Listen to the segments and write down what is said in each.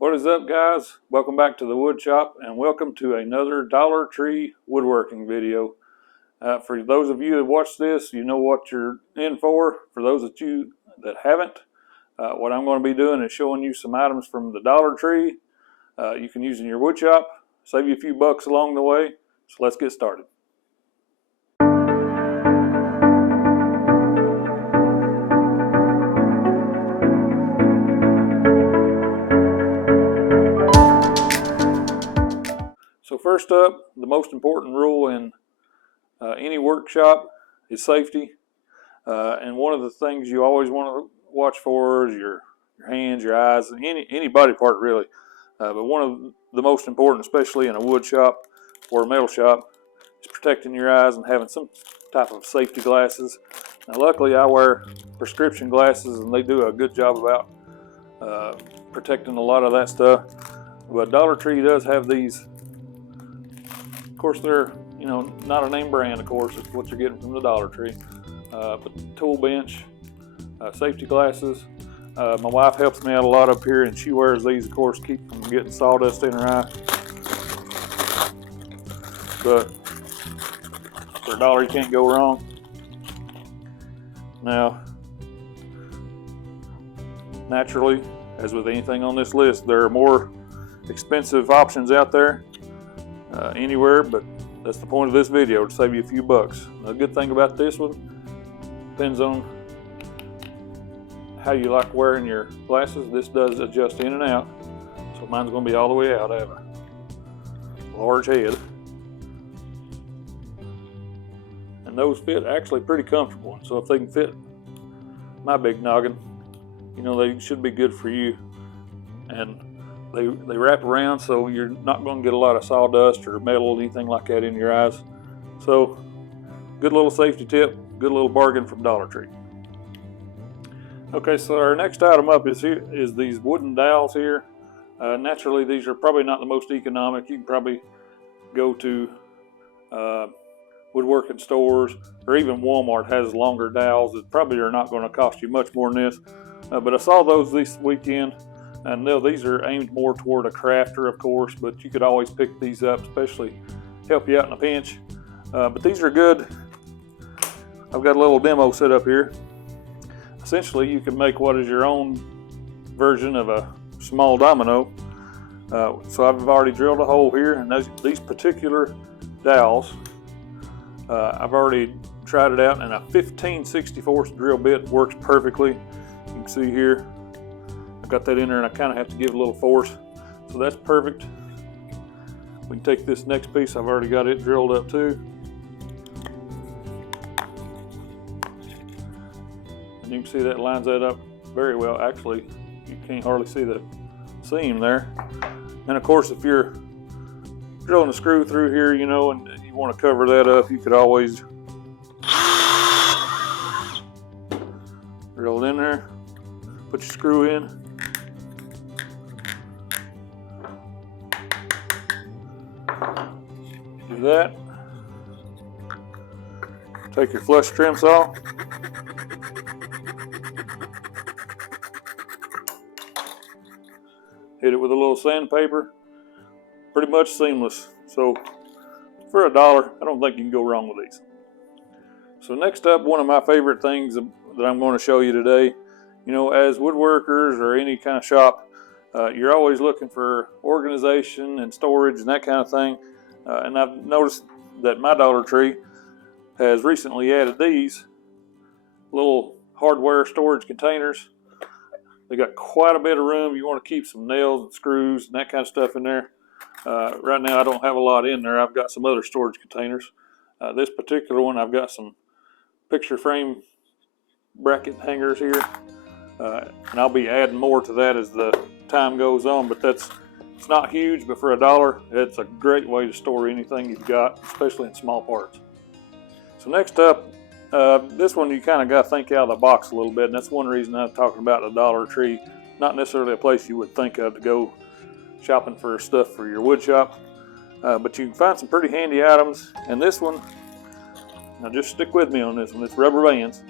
What is up, guys? Welcome back to the Woodshop, and welcome to another Dollar Tree woodworking video. For those of you that watch this, you know what you're in for. For those of you that haven't, what I'm going to be doing is showing you some items from the Dollar Tree you can use in your woodshop, save you a few bucks along the way. So let's get started. So first up, the most important rule in any workshop is safety. And one of the things you always want to watch for is your hands, your eyes, any body part really. But one of the most important, especially in a wood shop or a metal shop, is protecting your eyes and having some type of safety glasses. Now luckily I wear prescription glasses and they do a good job about protecting a lot of that stuff. But Dollar Tree does have these. Of course, they're not a name brand. Of course, it's what you're getting from the Dollar Tree. But tool bench, safety glasses. My wife helps me out a lot up here, and she wears these. Of course, keep from getting sawdust in her eye. But for $1, you can't go wrong. Now, naturally, as with anything on this list, there are more expensive options out there. Anywhere, but that's the point of this video, to save you a few bucks. The good thing about this one depends on how you like wearing your glasses. This does adjust in and out, so mine's going to be all the way out. I have a large head, and those fit actually pretty comfortable. So if they can fit my big noggin, they should be good for you. And they wrap around, so you're not going to get a lot of sawdust or metal or anything like that in your eyes. So, good little safety tip, good little bargain from Dollar Tree. Okay, so our next item up is these wooden dowels here. Naturally, these are probably not the most economic. You can probably go to woodworking stores, or even Walmart has longer dowels that probably are not going to cost you much more than this. But I saw those this weekend. And these are aimed more toward a crafter, of course, but you could always pick these up, especially help you out in a pinch. But these are good. I've got a little demo set up here. Essentially, you can make what is your own version of a small domino. So I've already drilled a hole here, and these particular dowels, I've already tried it out, and a 15/64 drill bit works perfectly. You can see here. Got that in there, and I kind of have to give it a little force, so that's perfect. We can take this next piece. I've already got it drilled up too, and you can see that lines that up very well. Actually, you can't hardly see the seam there. And of course, if you're drilling a screw through here, and you want to cover that up, you could always drill it in there, put your screw in. Do that. Take your flush trim saw. Hit it with a little sandpaper. Pretty much seamless. So for $1, I don't think you can go wrong with these. So next up, one of my favorite things that I'm going to show you today. As woodworkers or any kind of shop, you're always looking for organization and storage and that kind of thing. And I've noticed that my Dollar Tree has recently added these little hardware storage containers. They got quite a bit of room. You want to keep some nails and screws and that kind of stuff in there. Right now I don't have a lot in there. I've got some other storage containers. This particular one, I've got some picture frame bracket hangers here. And I'll be adding more to that as the time goes on, but it's not huge, but for $1, it's a great way to store anything you've got, especially in small parts. So next up, this one you kind of got to think out of the box a little bit, and that's one reason I'm talking about the Dollar Tree. Not necessarily a place you would think of to go shopping for stuff for your wood shop, but you can find some pretty handy items. And this one, now just stick with me on this one, it's rubber bands.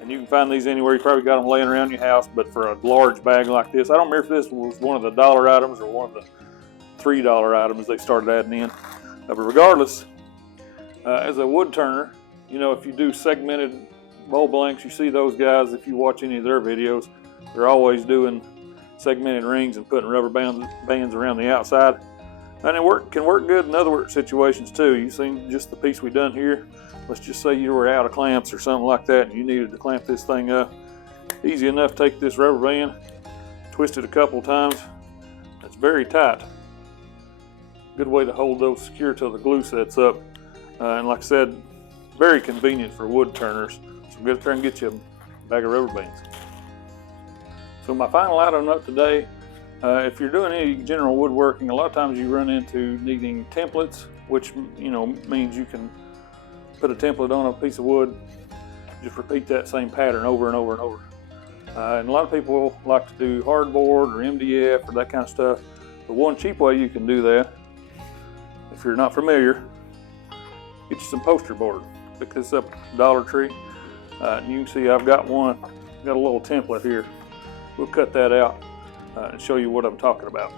And And you can find these anywhere. You probably got them laying around your house, but for a large bag like this, I don't remember if this was one of the dollar items or one of the $3 items they started adding in. But regardless, as a wood turner, you know, if you do segmented bowl blanks, you see those guys, if you watch any of their videos, they're always doing segmented rings and putting rubber bands around the outside. And it can work good in other situations too. You've seen just the piece we done here. Let's just say you were out of clamps or something like that and you needed to clamp this thing up. Easy enough, take this rubber band, twist it a couple times. It's very tight. Good way to hold those secure till the glue sets up. And like I said, very convenient for wood turners. So go there and get you a bag of rubber bands. So my final item up today, if you're doing any general woodworking, a lot of times you run into needing templates, which means you can put a template on a piece of wood, just repeat that same pattern over and over and over. And a lot of people like to do hardboard or MDF or that kind of stuff. But one cheap way you can do that, if you're not familiar, get you some poster board. Pick this up at Dollar Tree. And you can see I've got one, got a little template here. We'll cut that out and show you what I'm talking about.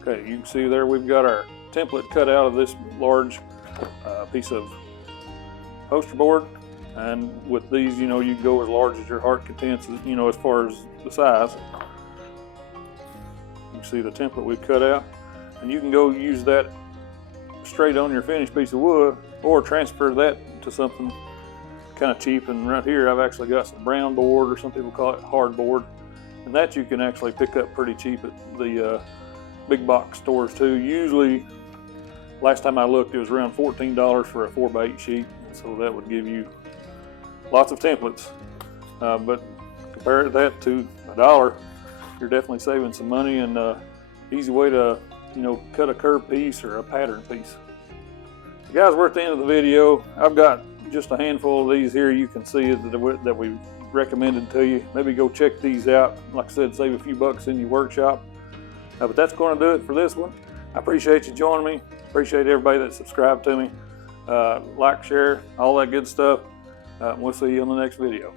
Okay, you can see there we've got our template cut out of this large piece of poster board. And with these, you can go as large as your heart contents, as far as the size. You can see the template we've cut out. And you can go use that straight on your finished piece of wood or transfer that to something kind of cheap. And right here, I've actually got some brown board, or some people call it hardboard. And that you can actually pick up pretty cheap at the big box stores too. Usually, last time I looked, it was around $14 for a 4x8 sheet. So that would give you lots of templates. But compare that to $1, you're definitely saving some money, and easy way to cut a curved piece or a pattern piece. Guys, we're at the end of the video. I've got just a handful of these here. You can see that we recommended to you. Maybe go check these out. Like I said, save a few bucks in your workshop. But that's going to do it for this one. I appreciate you joining me. Appreciate everybody that subscribed to me. Like, share, all that good stuff. We'll see you on the next video.